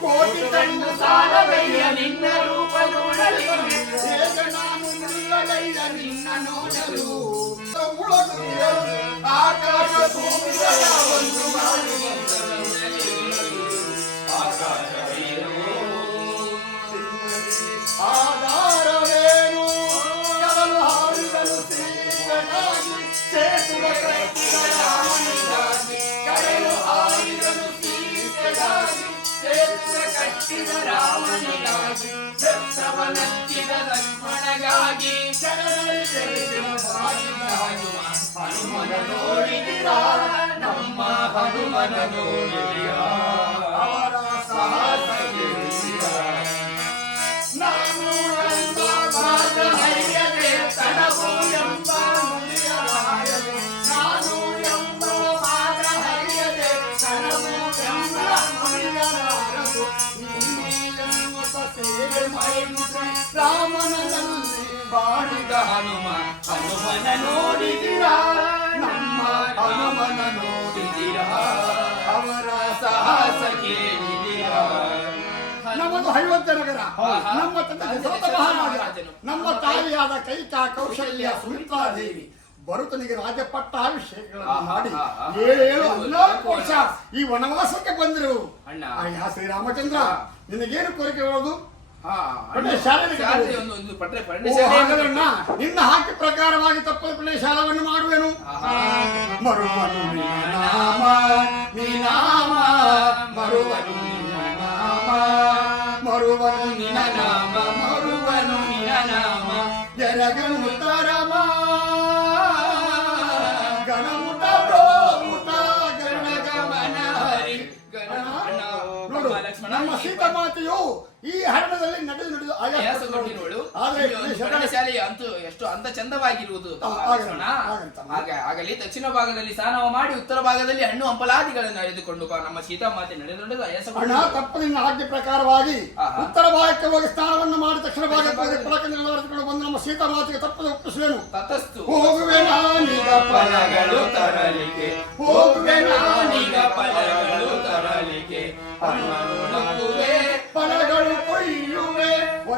ಕೋಟಿ ಕಣ್ಣು ಸಾಲವಯ್ಯ ನಿನ್ನ ರೂಪ ನೋಡಲಿ ಹೇಗೆ ನಾನು ನಿಲ್ಲಲಯ್ಯ ನಿನ್ನ ನೋಡಲು ಆಕಾಶ ಭೂಮಿಗಳ ಒಂದು ಮಾಡಿ ಆಧಾರವೇನು ಲಕ್ಷ್ಮಣಗಾಗಿ ಶರಣರಿ ಸೇರಿದ ಬಾಗಿಲ ಹನುಮ ಹನುಮನ ನೋಡಿದಿರ ನಮ್ಮ ಹನುಮನ ನೋಡಿದಿರ ರಾಮನಲ್ಲಿ ಬಾಳಿದ ಹನುಮ ಹನುಮನ ನೋಡಿದಿರ ನಮ್ಮ ಹನುಮನ ನೋಡಿದಿರ ಅವರ ಸಾಹಸ ಕೇಳಿದಿರ ನಮ್ಮದು ಹೈವದ್ಯ ನಗರ ನಮ್ಮ ತಂದೆ ದಶರಥ ಮಹಾರಾಜನು. ನಮ್ಮ ತಾಯಿಯಾದ ಕೈಕಾ ಕೌಶಲ್ಯ ಸುಮಿತ್ರಾದೇವಿ ಭರತನಿಗೆ ರಾಜಪಟ್ಟಾಭಿಷೇಕಗಳನ್ನು ರಾಜ್ಯ ಮಾಡಿ. ಏಳೇಳು ಹದಿನಾಲ್ಕು ವರ್ಷ ಈ ವನವಾಸಕ್ಕೆ ಬಂದರು ಅಣ್ಣ. ಅಯ್ಯ ಶ್ರೀರಾಮಚಂದ್ರ. ನಿನಗೇನು ಕೋರಿಕೆ ಹೇಳೋದು ನಿನ್ನ ಹಾಕಿ ಪ್ರಕಾರವಾಗಿ ತಪ್ಪದ ಶಾಲವನ್ನು ಮಾಡುವೆನು. ಮರುವನು ನಾಮ ನೀನಾಮ ಮರುವನು ನಾಮ ಮರುವನು ನಿನ ನಾಮ ಮರುವನು ನಿನ ನಾಮ. ಜರಗನು ತರಮ ಈ ಹರಣದಲ್ಲಿ ನಡೆದು ನಡೆದು ಆಯಾಸಗೊಂಡಿರುವಳು ಆದರೆ ಪರ್ಣಶಾಲೆ ಅಂತೂ ಎಷ್ಟು ಅಂದ ಚಂದವಾಗಿರುವುದು. ಆಗಲಿ. ಹಾಗೆ ದಕ್ಷಿಣ ಭಾಗದಲ್ಲಿ ಸ್ನಾನ ಮಾಡಿ ಉತ್ತರ ಭಾಗದಲ್ಲಿ ಹಣ್ಣು ಹಂಪಲಾದಿಗಳನ್ನು ಅರಿದುಕೊಂಡು ಬಾ. ನಮ್ಮ ಸೀತಾಮಾತೆ ನಡೆದು ಅಣ್ಣ ತಪ್ಪು ತಪ್ಪದಿನ ಆಜ್ಞೆ ಪ್ರಕಾರವಾಗಿ ಉತ್ತರ ಭಾಗಕ್ಕೆ ಹೋಗಿ ಸ್ನಾನವನ್ನು ಮಾಡಿ ದಕ್ಷಿಣ ಭಾಗಕ್ಕೆ ಹೋಗಿ ಬಂದು ನಮ್ಮ ಸೀತಾಮಾತೆಗೆ ತಪ್ಪದೆ ಒಪ್ಪಿಸುವೆನು. ತತಸ್ತು. ಹೋಗುವೆ ನಾನೀಗ ಫಲಗಳು ತರಲಿಕ್ಕೆ. ಹೋಗುವೆ ನಾನೀಗ ಫಲಗಳು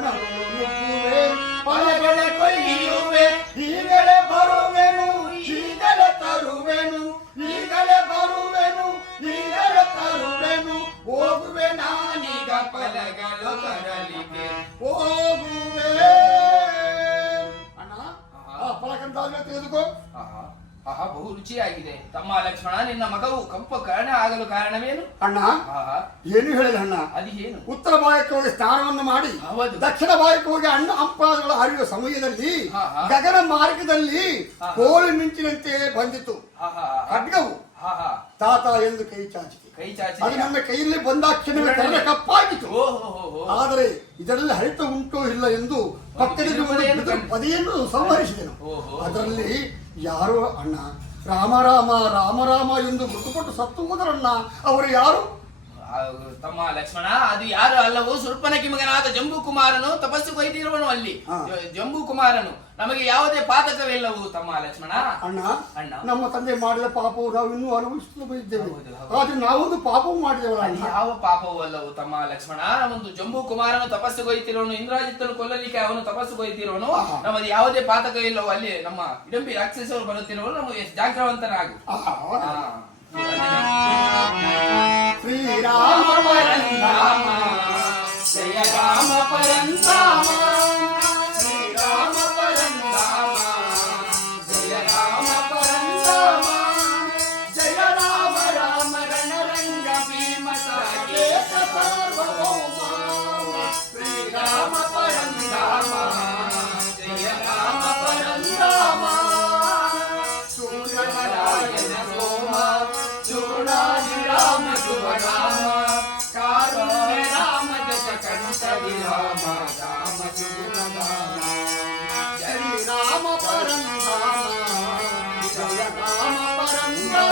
ಕೊಯ್ಯುವೆ ವನಗಳು ನುಗ್ಗುವೆ ಫಲಗಳ ಕೊಯ್ಯುವೆ ಈಗಲೇ ಬರುವೆನು ಈಗಲೇ ತರುವೆನು ಈಗಲೇ ಬರುವೆನು ಈಗಲೇ ತರುವೆನು ಹೋಗುವೆ ನಾನೀಗ ಈಗ ಫಲಗಳು ತರಲಿಕ್ಕೆ ಹೋಗುವೆ ಅಣ್ಣ ಆ ಫಲಕಂತಾದ್ಮೇಲೆ ತೆಗೆದುಕೋ ಆಹಾ ಬಹು ರುಚಿಯಾಗಿದೆ. ತಮ್ಮ ಲಕ್ಷ್ಮಣ ನಿನ್ನ ಮಗವು ಕಂಪ ಕಾರಣ ಆಗಲು ಕಾರಣವೇನು? ಅಣ್ಣ ಆಹಾ. ಏನು ಹೇಳಿದ ಅಣ್ಣ? ಅದು ಏನು? ಉತ್ತರ ಭಾಗಕ್ಕೆ ಹೋಗಿ ಸ್ನಾನವನ್ನು ಮಾಡಿ ಹೌದು. ದಕ್ಷಿಣ ಭಾಗಕ್ಕೆ ಹೋಗಿ ಅಣ್ಣ ಹಂಪಾದಗಳು ಹರಿಯುವ ಸಮಯದಲ್ಲಿ. ಗಗನ ಮಾರ್ಗದಲ್ಲಿ. ಕೋಳಿ ಮಿಂಚಿನಂತೆ ಬಂದಿತು. ಖಡ್ಗವು ಆಹಾ. ತಾತ ಎಂದು ಕೈ ಚಾಚಿತು ಕೈ ಅದು ನಮ್ಮ ಕೈಯಲ್ಲಿ ಬಂದಾಕ್ಷಣವೇ ಕನ್ನಡ ಕಪ್ಪಾಗಿತ್ತು. ಆದರೆ ಇದರಲ್ಲಿ ಹರಿತ ಉಂಟೋ ಇಲ್ಲ ಎಂದು ಪಕ್ಕದಲ್ಲಿ ಪದೆಯನ್ನು ಸಂಹರಿಸಿದನು. ಅದರಲ್ಲಿ ಯಾರೋ ಅಣ್ಣ? ರಾಮ ರಾಮ ರಾಮ ರಾಮ ಎಂದು ಮೃತುಪಟ್ಟು ಸತ್ತು ಹೋದರಣ್ಣ? ಅವರು ಯಾರು? ತಮ್ಮ ಲಕ್ಷ್ಮಣ ಅದು ಯಾರು ಅಲ್ಲವೋ ಸ್ವಲ್ಪನ ಕಿಮಗನಾದ ಜಂಬು ಕುಮಾರನು ತಪಸ್ಸು ಕೊಯ್ದಿರುವನು ಅಲ್ಲಿ. ಜಂಬು ಕುಮಾರನು ನಮಗೆ ಯಾವುದೇ ಪಾತಕವಿಲ್ಲವು ತಮ್ಮ ಲಕ್ಷ್ಮಣ ಅಣ್ಣ ಅಣ್ಣ. ನಮ್ಮ ತಂದೆ ಮಾಡಿದ ಪಾಪವು ನಾವು ಇನ್ನೂ ಅನುಭವಿಸುತ್ತಾ ಬಂದಿದ್ದೇವೆ. ಆದ್ರೆ ನಾವೊಂದು ಪಾಪವು ಮಾಡಿದೆವಲ್ಲ ಅಣ್ಣ ಯಾವ ಪಾಪವೂ ಅಲ್ಲವು ತಮ್ಮ ಲಕ್ಷ್ಮಣ ಒಂದು ಜಂಬೂ ಕುಮಾರನು ತಪಸ್ಸು ಕೊಯ್ತಿರೋನು ಇಂದ್ರಾಜಿತ್ತನು ಕೊಲ್ಲಲಿಕ್ಕೆ ಅವನು ತಪಸ್ಸು ಕೊಯ್ತಿರೋನು. ನಮ್ಮದು ಯಾವುದೇ ಇಲ್ಲವೋ ಅಲ್ಲಿ ನಮ್ಮ ಇಡಂಬಿ ರಾಕ್ಷಸರು ಬರುತ್ತಿರುವನು ನಮಗೆ ಜಾಗ್ರವಂತನಾಗು. ಶ್ರೀರಾಮ ಪರಂತಾಮ ಜಯ ರಾಮ ಪರಂಧಾಮ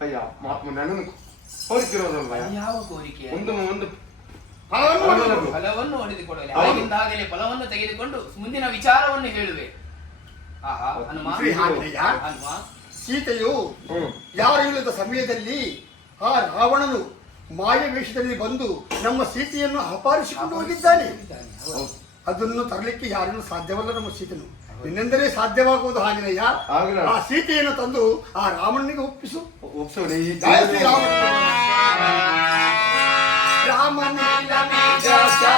ಅಯ್ಯ ಮಹಾತ್ಮ ನನ್ನನ್ನು ಯಾವ ಕೋರಿಕೆ? ಒಂದು ಒಂದು ಫಲವನ್ನು ಹೊಡೆದುಕೊಡಲಿ. ಆಗಿಂದಾಗಲೇ ಫಲವನ್ನು ತೆಗೆದುಕೊಂಡು ಮುಂದಿನ ವಿಚಾರವನ್ನು ಹೇಳುವೆ. ಆಹಾ ಹನುಮ. ಹನುಮ. ಸೀತೆಯು ಯಾರು ಇಲ್ಲದ ಸಮಯದಲ್ಲಿ ಆ ರಾವಣನು ಮಾಯ ವೇಷದಲ್ಲಿ ಬಂದು ನಮ್ಮ ಸೀತೆಯನ್ನು ಅಪಹರಿಸಿಕೊಂಡು ಹೋಗಿದ್ದಾನೆ. ಅದನ್ನು ತರಲಿಕ್ಕೆ ಯಾರನ್ನು ಸಾಧ್ಯವಲ್ಲ ನಮ್ಮ ಸೀತೆನು. ನಿನ್ನೆಂದರೆ ಸಾಧ್ಯವಾಗುವುದು ಹಾಗೆನೆಯ. ಆ ಸೀತೆಯನ್ನು ತಂದು ಆ ರಾಮನಿಗೆ ಒಪ್ಪಿಸು. उपसोड़ी जय श्री राम राम नीलम जसा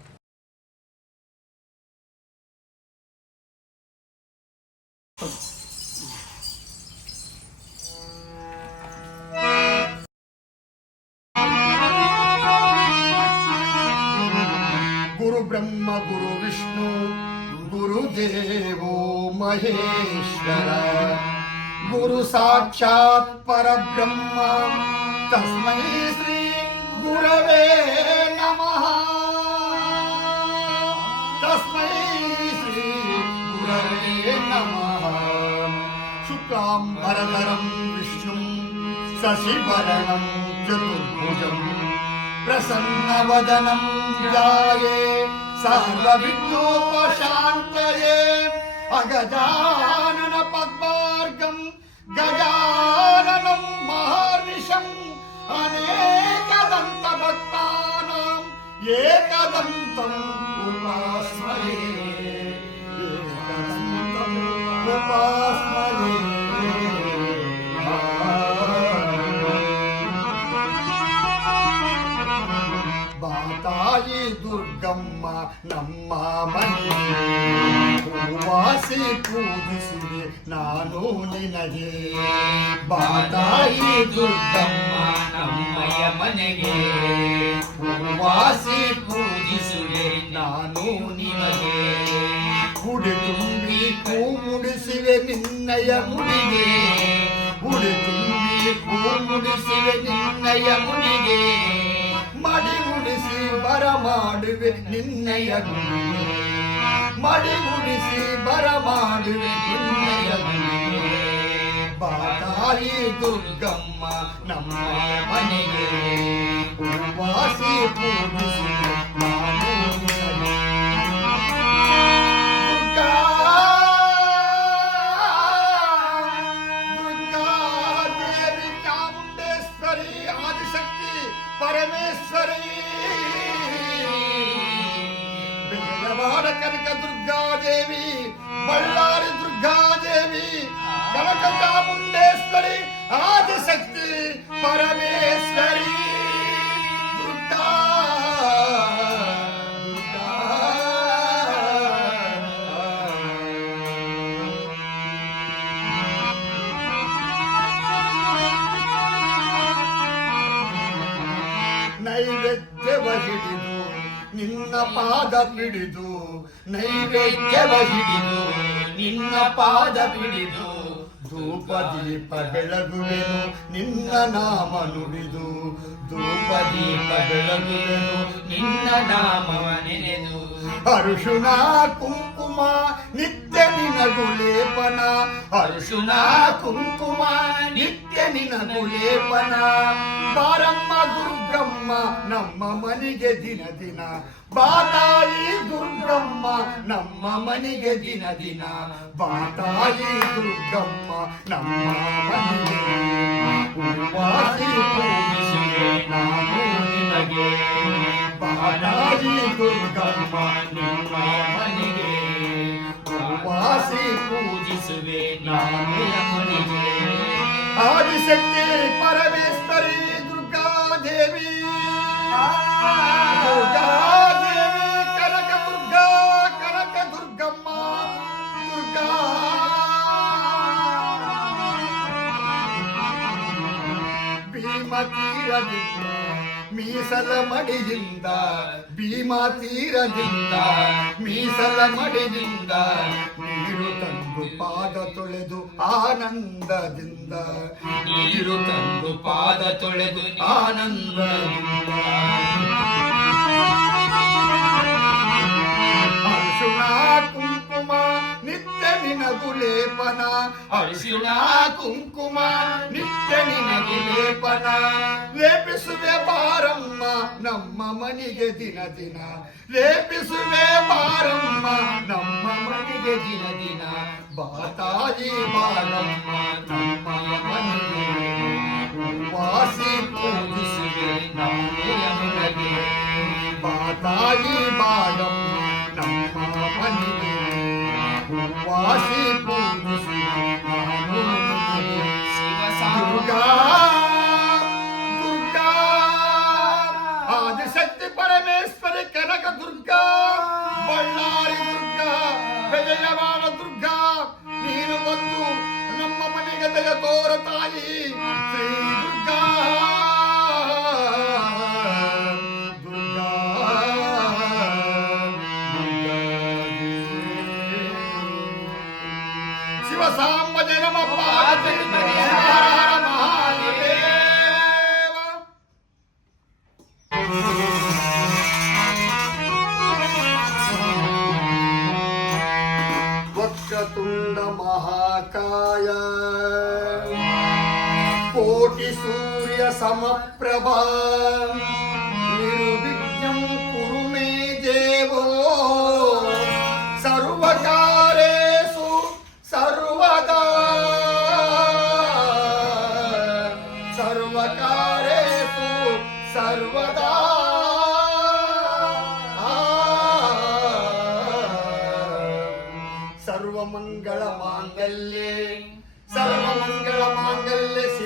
ब्रह्म गुरु विष्णु गुरुदेवो महेश्वर गुरु साक्षात् परब्रह्म तस्म श्री गुरव नम तस्म श्री गुरवे नमः शुक्लां भरधरं विष्णुं शशिभरणं चतुर्भुजम् प्रसन्नवदनं जाये सर्वविघ्नोपशान्तये अगजानन पद्मार्गं गजाननं महर्निशम् अनेकदन्तभक्तानाम् एकदन्तम् उपास्महे एकदन्तम् उपास्महे ನಮ್ಮ ಮನೆ. ಹೂವಾಸಿ ಪೂಜಿಸಿದೆ ನಾನು ನಿನಗೆ. ಬಾತಾಯಿ ದುರ್ಗಮ್ಮ ನಮ್ಮಯ ಮನೆಗೆ. ಹೂವಾಸಿ ಪೂಜಿಸಿದೆ ನಾನು ನಿನಗೆ. ಗುಡಿ ತುಂಬಿ ಹೂ ಮುಡಿಸಿವೆ ನಿನ್ನಯ ಮುಡಿಗೆ ಗುಡಿ ತುಂಬಿ ಹೂ ಮುಡಿಸಿವೆ ನಿನ್ನಯ ಮುಡಿಗೆ ಮಡಿ ಉಡಿಸಿ ಬರ ಮಾಡುವೆ ನಿನ್ನಯ ಮಡಿ ಉಡಿಸಿ ಬರ ಮಾಡುವೆ ನಿನ್ನಯ ಬಾದಾಯಿ ದುರ್ಗಮ್ಮ ನಮ್ಮ ಮನೆಗೆ ಉಪವಾಸಿ ಪೂಜಿಸಿದೆ ದುರ್ಗಾದೇವಿ ಬಳ್ಳಾರಿ ದುರ್ಗಾದೇವಿ ಕನಕ ಚಾಮುಂಡೇಶ್ವರಿ ಆದಿಶಕ್ತಿ ಪರಮೇಶ್ವರಿ. ದುರ್ಗಾ ನೈವೇದ್ಯವ ಹಿಡಿದು ನಿನ್ನ ಪಾದ ಪಿಡಿದು ನೈವೇದ್ಯವ ಹಿಡಿದು ನಿನ್ನ ಪಾದ ಬಿಡಿದು ಧೂಪ ದೀಪ ಬೆಳಗುವೆನು, ನಿನ್ನ ನಾಮ ನುಡಿದು. ಧೂಪ ದೀಪ ಬೆಳಗುವೆನು, ನಿನ್ನ ನಾಮವ ನೆನೆದು. ಅರುಶುನ ಕುಂಕುಮ ನಿತ್ಯ ನಿನಗು ಲೇಪನ ಅರುಶುನ ಕುಂಕುಮ ನಿತ್ಯ ನಿನಗು ಲೇಪನ ಬಾರಮ್ಮ ದುರ್ಗಮ್ಮ ನಮ್ಮ ಮನೆಗೆ ದಿನ ದಿನ ಬಾತಾಯಿ ದುರ್ಗಮ್ಮ ನಮ್ಮ ಮನೆಗೆ ದಿನ ದಿನ ಬಾತಾಯಿ ದುರ್ಗಮ್ಮ ನಮ್ಮ ಮನೆಗೆ ಉಪವಾಸಿ ಪೂಜಿಸುವೆ ನಾನು ನಿನಗೆ ಬಾತಾಯಿ ಈ ದುರ್ಗಮ್ಮ ఆదిశక్తి పరమేశ్వరి దుర్గాదేవి. దుర్గాదేవి కనక దుర్గా కనక దుర్గమ్మ దుర్గా. భీమతీర దుర్గా ಮೀಸಲ ಮಡಿಯಿಂದ ಭೀಮಾ ತೀರದಿಂದ ಮೀಸಲ ಮಡಿಯಿಂದ ನೀರು ತಂದು ಪಾದ ತೊಳೆದು ಆನಂದದಿಂದ, ನೀರು ತಂದು ಪಾದ ತೊಳೆದು ಆನಂದದಿಂದ. ನಿತ್ಯ ನಿನಗು ಲೇಪನ ಅರ್ಶುನ ಕುಂಕುಮ ನಿತ್ಯ ನಿನಗು ಲೇಪನ ಲೇಪಿಸುವೆ ಬಾರಮ್ಮ ನಮ್ಮ ಮನೆಗೆ ದಿನ ದಿನ ಲೇಪಿಸುವೆ ಬಾರಮ್ಮ ನಮ್ಮ ಮನೆಗೆ ದಿನ ದಿನ ಬಾತಾಯಿ ಬಾರಮ್ಮ ನಮ್ಮ ಮನೆಗೆ ವಾಸಿ ಪೂಜಿಸುವೆ ನಾನು ಯಮನಿಗೆ ಬಾತಾಯಿ ವಿಜಯವಾಡ ದುರ್ಗಾ ನೀನು ಬಂದು ನಮ್ಮ ಮನೆಗೆ ದಯ ತೋರ ತಾಯಿ. ಶ್ರೀ ದುರ್ಗಾ ಶಿವ ಸಾಂಬ ಜನಮಪ್ಪ కోటి సూర్య సమప్రభ. నిర్విఘ్నం కురు మే దేవో. సర్వకారేషు సర్వదా. సర్వకారేషు సర్వదా. సర్వమంగళ మాంగళ్యే.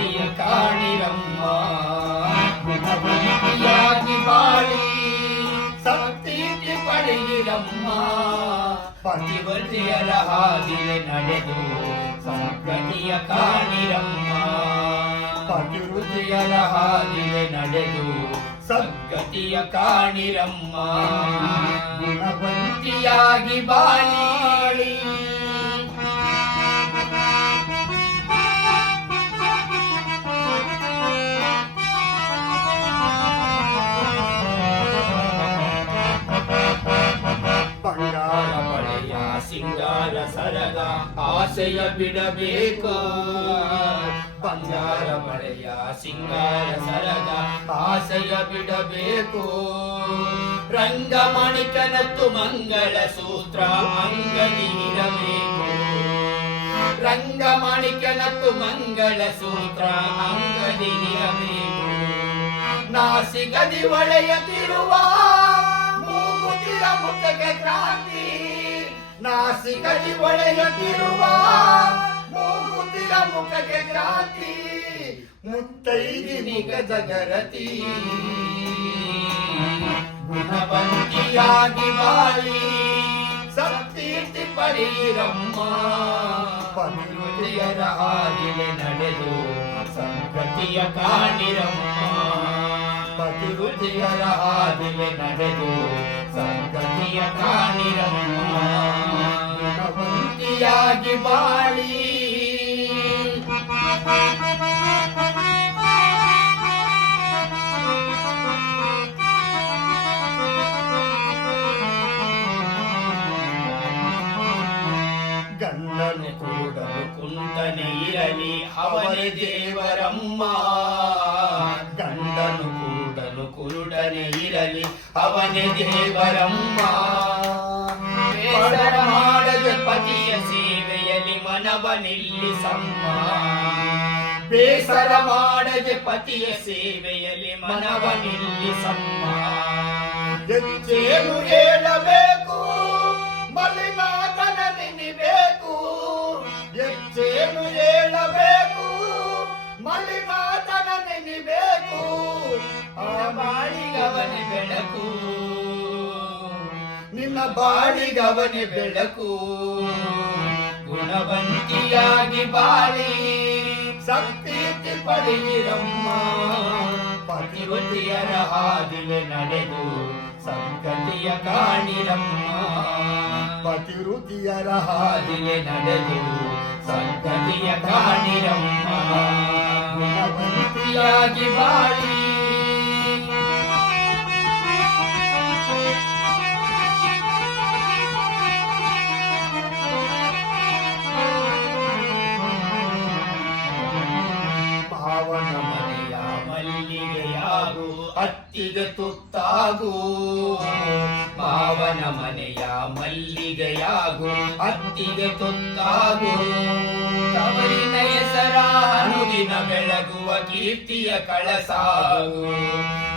ಸಂಗತಿಯ ಕಾಣಿರಮ್ಮ ಗುಣವಂತಿಯಾಗಿ ಬಾಳಿ ಸತ್ಕೀರ್ತಿ ಪಡೆಯಿರಮ್ಮ. ಪತಿವತಿಯರ ಹಾಗೆ ನಡೆದು ಸಂಗತಿಯ ಕಾಣಿರಮ್ಮ ಪತಿವೃತಿಯರ ಹಾಗೆ ನಡೆದು ಸದ್ಗತಿಯ ಕಾಣಿರಮ್ಮ ಗುಣವಂತಿಯಾಗಿ ಬಾಳಿ. ಬಂಗಾರ ಬಳೆಯ ಸಿಂಗಾರ ಸರಗ ಆಸೆಯ ಬಿಡಬೇಕು ಬಂಗಾರ ಬಳೆಯ ಸಿಂಗಾರ ಸರಗ ಆಸೆಯ ಬಿಡಬೇಕು ರಂಗಮಣಿಕನತ್ತು ಮಂಗಳ ಸೂತ್ರ, ಅಂಗದಿ ಇರಬೇಕು. ರಂಗಮಣಿಕನತ್ತು ಮಂಗಳ ಸೂತ್ರ, ಅಂಗದಿ ಇರಬೇಕು. ನಾಸಿಗದಿ ಒಳೆಯತಿರುವ ಮೂಗುತಿಯ ಮುಖಕ್ಕೆ ಕ್ರಾಂತಿ. ನಾಸಿಕಲಿ ಒಳೆಯತಿರುವ ಮೂಗುತಿಯ ಮುಖಕ್ಕೆ ಕ್ರಾಂತಿ. ಮುತ್ತೈದಿ ನಿಗದ ಗರತಿ. ಗುಣವಂತಿಯಾಗಿ ಬಾಳಿ ಸತ್ಕೀರ್ತಿ ಪಡೆಯಿರಮ್ಮ ಪತಿಯರ ಹಾದಿಗೆ ನಡೆದು ಸಂಗತಿಯ ಕಾಣಿರಮ್ಮ ಪತಿರುತಿಯರ ಹಾದಿಗೆ ನಡೆದು ಸಂಗತಿಯ ಕಾಣಿರಮ್ಮ ಗುಣವಂತಿಯಾಗಿ ಬಾಳಿ ಗಂಡನು ಕೂಡಲು ಕುಂಟನೆ ಇರಲಿ ಅವನೇ ದೇವರಮ್ಮ ಅವನೇ ದೇವರಮ್ಮ ಬೇಸರ ಮಾಡದೆ ಪತಿಯ ಸೇವೆಯಲ್ಲಿ ಮನವ ನಿಲ್ಲಿಸಮ್ಮ ಬೇಸರ ಮಾಡದೆ ಪತಿಯ ಸೇವೆಯಲ್ಲಿ ಮನವ ನಿಲ್ಲಿಸಮ್ಮ ಹೆಚ್ಚೇನು ಹೇಳಬೇಕು ಮಲ್ಲಿನಾಥನ ನೆನಿಬೇಕು ಹೆಚ್ಚೇನು ಹೇಳಬೇಕು ಮಲ್ಲಿನಾಥನ ನೆನಿಬೇಕು ಆ ಬಾಳಿಗವನೆ ಬೆಳಕು ನಿನ್ನ ಬಾಳಿಗವನೆ ಬೆಳಕು. ಗುಣವಂತಿಯಾಗಿ ಬಾಳಿ. ಶಕ್ತಿ ಪಡೆಯಿರಮ್ಮ. ಪತಿವತಿಯರ ಹಾದಿಲೆ ನಡೆದು ಸಂಕಟಿಯ ಕಾಣಿರಮ್ಮ. ಪತಿವೃತಿಯರ ಹಾದಿಲೆ ನಡೆದು ಸಂಕಟಿಯ ಕಾಣಿರಮ್ಮ. ಗುಣವಂತಿಯಾಗಿ ಬಾಳಿ. ಅತ್ತಿಗೆ ತುತ್ತಾಗು. ಮಾವನ ಮನೆಯ ಮಲ್ಲಿಗೆಯಾಗು. ಅತ್ತಿಗೆ ತುತ್ತಾಗು. ತವರಿನ ಹೆಸರ ಅನುದಿನ ಬೆಳಗುವ ಕೀರ್ತಿಯ ಕಳಸಾಗು.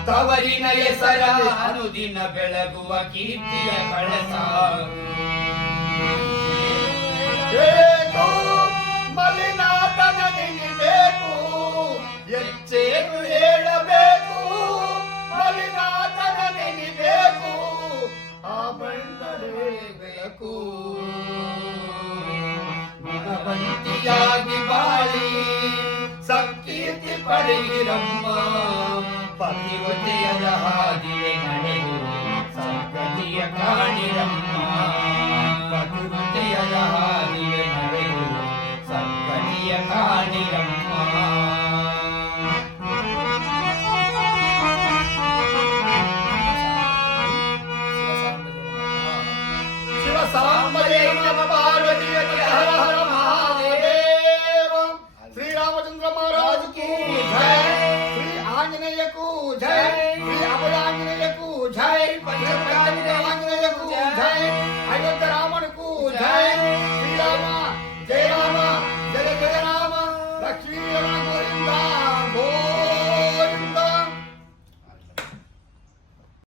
ತವರಿನ ಹೆಸರ ಅನುದಿನ ಬೆಳಗುವ ಕೀರ್ತಿಯ ಕಳಸಾಗು. ಸಂಕೀರ್ತಿ ಪಡೆಯಿರಮ್ಮ ಪತಿವತೆಯರ ಹಾದಿಲೆ ನಡೆದು ಸಂಗತಿಯ ಕಾಣಿರಮ್ಮ ಪತಿವತೆಯರ ಹಾದಿಲೆ